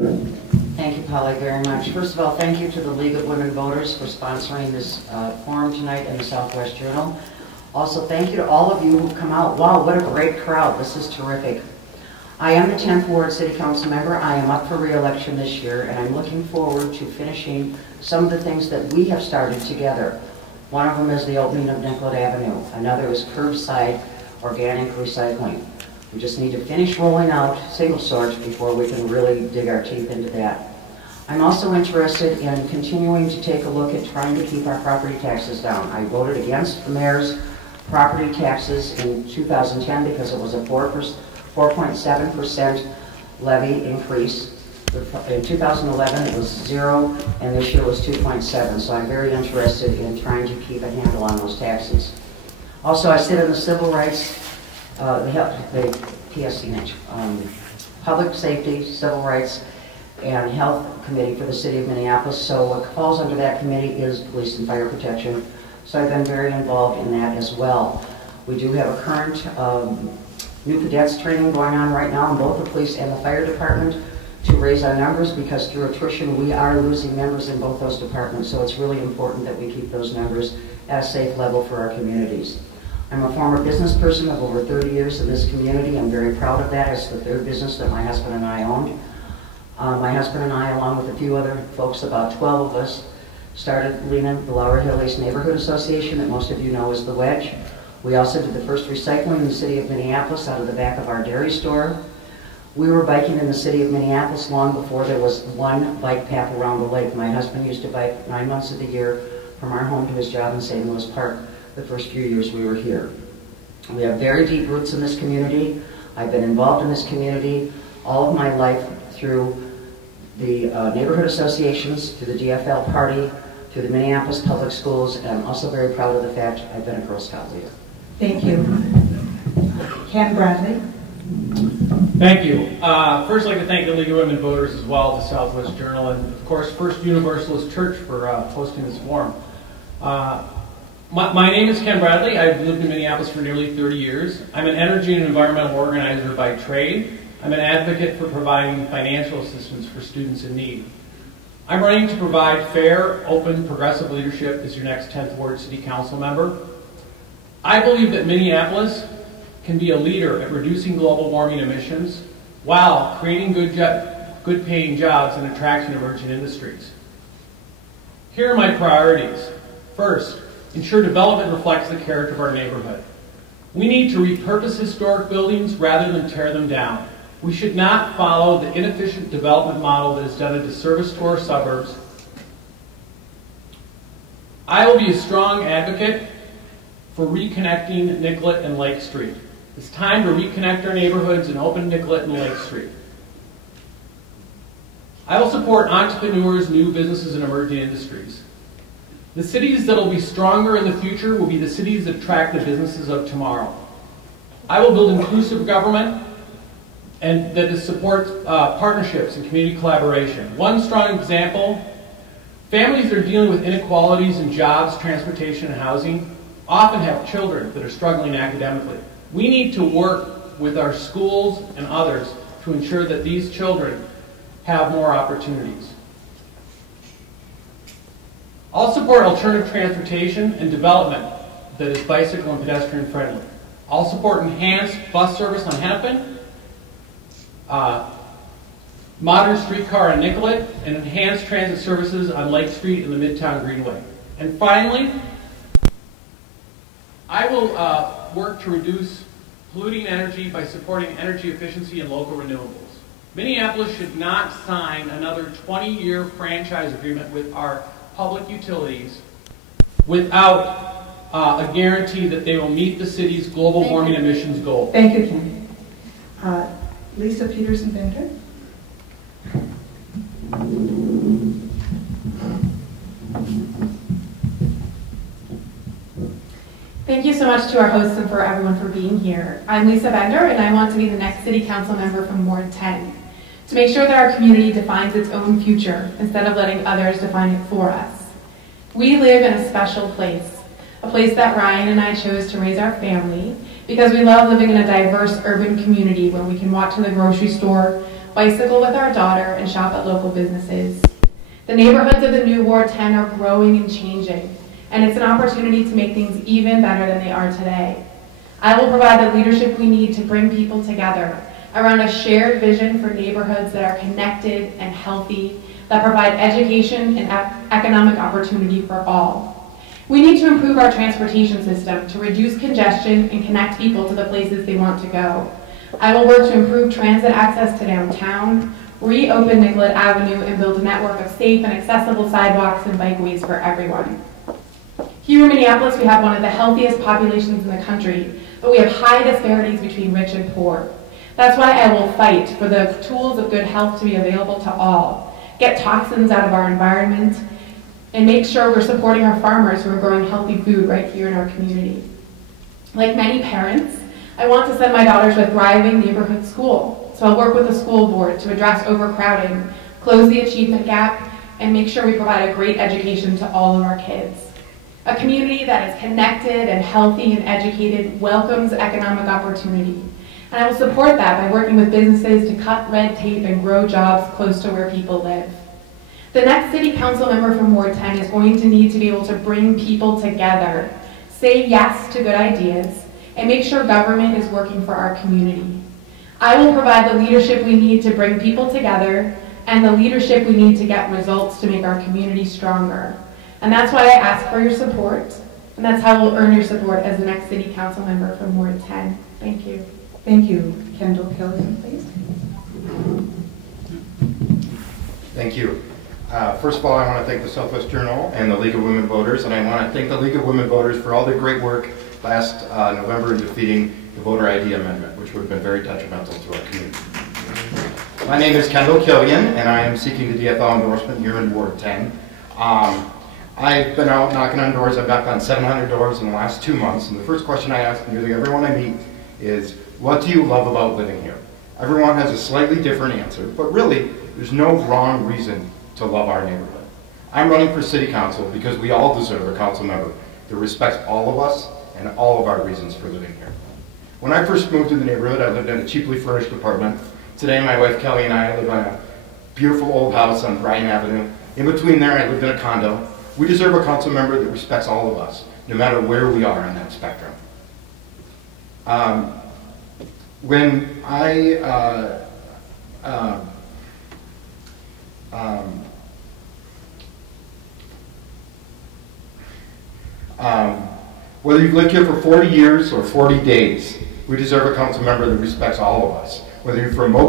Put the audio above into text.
Thank you, Polly, very much. First of all, thank you to the League of Women Voters for sponsoring this forum tonight in the Southwest Journal. Also, thank you to all of you who come out. Wow, what a great crowd. This is terrific. I am the 10th Ward City Council member. I am up for re-election this year, and I'm looking forward to finishing some of the things that we have started together. One of them is the opening of Nicollet Avenue. Another is curbside organic recycling. We just need to finish rolling out single source before we can really dig our teeth into that. I'm also interested in continuing to take a look at trying to keep our property taxes down. I voted against the mayor's property taxes in 2010 because it was a 4.7% levy increase. In 2011 it was 0, and this year was 2.7. So I'm very interested in trying to keep a handle on those taxes. Also, I sit in the Civil Rights, the PSCNH, Public Safety, Civil Rights, and Health Committee for the City of Minneapolis. So what falls under that committee is police and fire protection. So I've been very involved in that as well. We do have a current new cadets training going on right now in both the police and the fire department to raise our numbers, because through attrition we are losing members in both those departments. So it's really important that we keep those numbers at a safe level for our communities. I'm a former business person of over 30 years in this community. I'm very proud of that. It's the third business that my husband and I owned. My husband and I, along with a few other folks, about 12 of us, started Lehman, the Laurel Hill East Neighborhood Association, that most of you know as the Wedge. We also did the first recycling in the city of Minneapolis out of the back of our dairy store. We were biking in the city of Minneapolis long before there was one bike path around the lake. My husband used to bike 9 months of the year from our home to his job in St. Louis Park the first few years we were here. We have very deep roots in this community. I've been involved in this community all of my life through the neighborhood associations, through the DFL party, through the Minneapolis Public Schools, and I'm also very proud of the fact I've been a Girl Scout leader. Thank you. Ken Bradley. Thank you. First, I'd like to thank the League of Women Voters as well, the Southwest Journal, and of course First Universalist Church for hosting this forum. My name is Ken Bradley. I've lived in Minneapolis for nearly 30 years. I'm an energy and environmental organizer by trade. I'm an advocate for providing financial assistance for students in need. I'm running to provide fair, open, progressive leadership as your next 10th Ward City Council member. I believe that Minneapolis can be a leader at reducing global warming emissions while creating good paying jobs and attracting emerging industries. Here are my priorities. First, ensure development reflects the character of our neighborhood. We need to repurpose historic buildings rather than tear them down. We should not follow the inefficient development model that has done a disservice to our suburbs. I will be a strong advocate for reconnecting Nicollet and Lake Street. It's time to reconnect our neighborhoods and open Nicollet and Lake Street. I will support entrepreneurs, new businesses, and emerging industries. The cities that will be stronger in the future will be the cities that attract the businesses of tomorrow. I will build inclusive government and that supports partnerships and community collaboration. One strong example, families that are dealing with inequalities in jobs, transportation, and housing often have children that are struggling academically. We need to work with our schools and others to ensure that these children have more opportunities. I'll support alternative transportation and development that is bicycle and pedestrian friendly. I'll support enhanced bus service on Hennepin, modern streetcar on Nicollet, and enhanced transit services on Lake Street and the Midtown Greenway. And finally, I will work to reduce polluting energy by supporting energy efficiency and local renewables. Minneapolis should not sign another 20-year franchise agreement with our public utilities without a guarantee that they will meet the city's global warming emissions goal. Thank you, Ken. Lisa Peterson-Bender. Thank you so much to our hosts and for everyone for being here. I'm Lisa Bender, and I want to be the next City Council member from Ward 10 to make sure that our community defines its own future instead of letting others define it for us. We live in a special place, a place that Ryan and I chose to raise our family because we love living in a diverse urban community where we can walk to the grocery store, bicycle with our daughter, and shop at local businesses. The neighborhoods of the new Ward 10 are growing and changing, and it's an opportunity to make things even better than they are today. I will provide the leadership we need to bring people together around a shared vision for neighborhoods that are connected and healthy, that provide education and economic opportunity for all. We need to improve our transportation system to reduce congestion and connect people to the places they want to go. I will work to improve transit access to downtown, reopen Nicollet Avenue, and build a network of safe and accessible sidewalks and bikeways for everyone. Here in Minneapolis, we have one of the healthiest populations in the country, but we have high disparities between rich and poor. That's why I will fight for the tools of good health to be available to all, get toxins out of our environment, and make sure we're supporting our farmers who are growing healthy food right here in our community. Like many parents, I want to send my daughters to a thriving neighborhood school, so I'll work with the school board to address overcrowding, close the achievement gap, and make sure we provide a great education to all of our kids. A community that is connected and healthy and educated welcomes economic opportunity. And I will support that by working with businesses to cut red tape and grow jobs close to where people live. The next city council member from Ward 10 is going to need to be able to bring people together, say yes to good ideas, and make sure government is working for our community. I will provide the leadership we need to bring people together and the leadership we need to get results to make our community stronger. And that's why I ask for your support, and that's how we'll earn your support as the next city council member from Ward 10. Thank you. Thank you. Kendall Killian, please. Thank you. First of all, I want to thank the Southwest Journal and the League of Women Voters, and I want to thank the League of Women Voters for all their great work last November in defeating the voter ID amendment, which would have been very detrimental to our community. My name is Kendall Killian, and I am seeking the DFL endorsement here in Ward 10. I've been out knocking on doors. I've knocked on 700 doors in the last 2 months, and the first question I ask nearly everyone I meet is, what do you love about living here? Everyone has a slightly different answer, but really, there's no wrong reason to love our neighborhood. I'm running for city council because we all deserve a council member that respects all of us and all of our reasons for living here. When I first moved to the neighborhood, I lived in a cheaply furnished apartment. Today, my wife Kelly and I live in a beautiful old house on Bryan Avenue. In between there, I lived in a condo. We deserve a council member that respects all of us, no matter where we are on that spectrum. Whether you've lived here for 40 years or 40 days, we deserve a council member that respects all of us. Whether you're from Mogan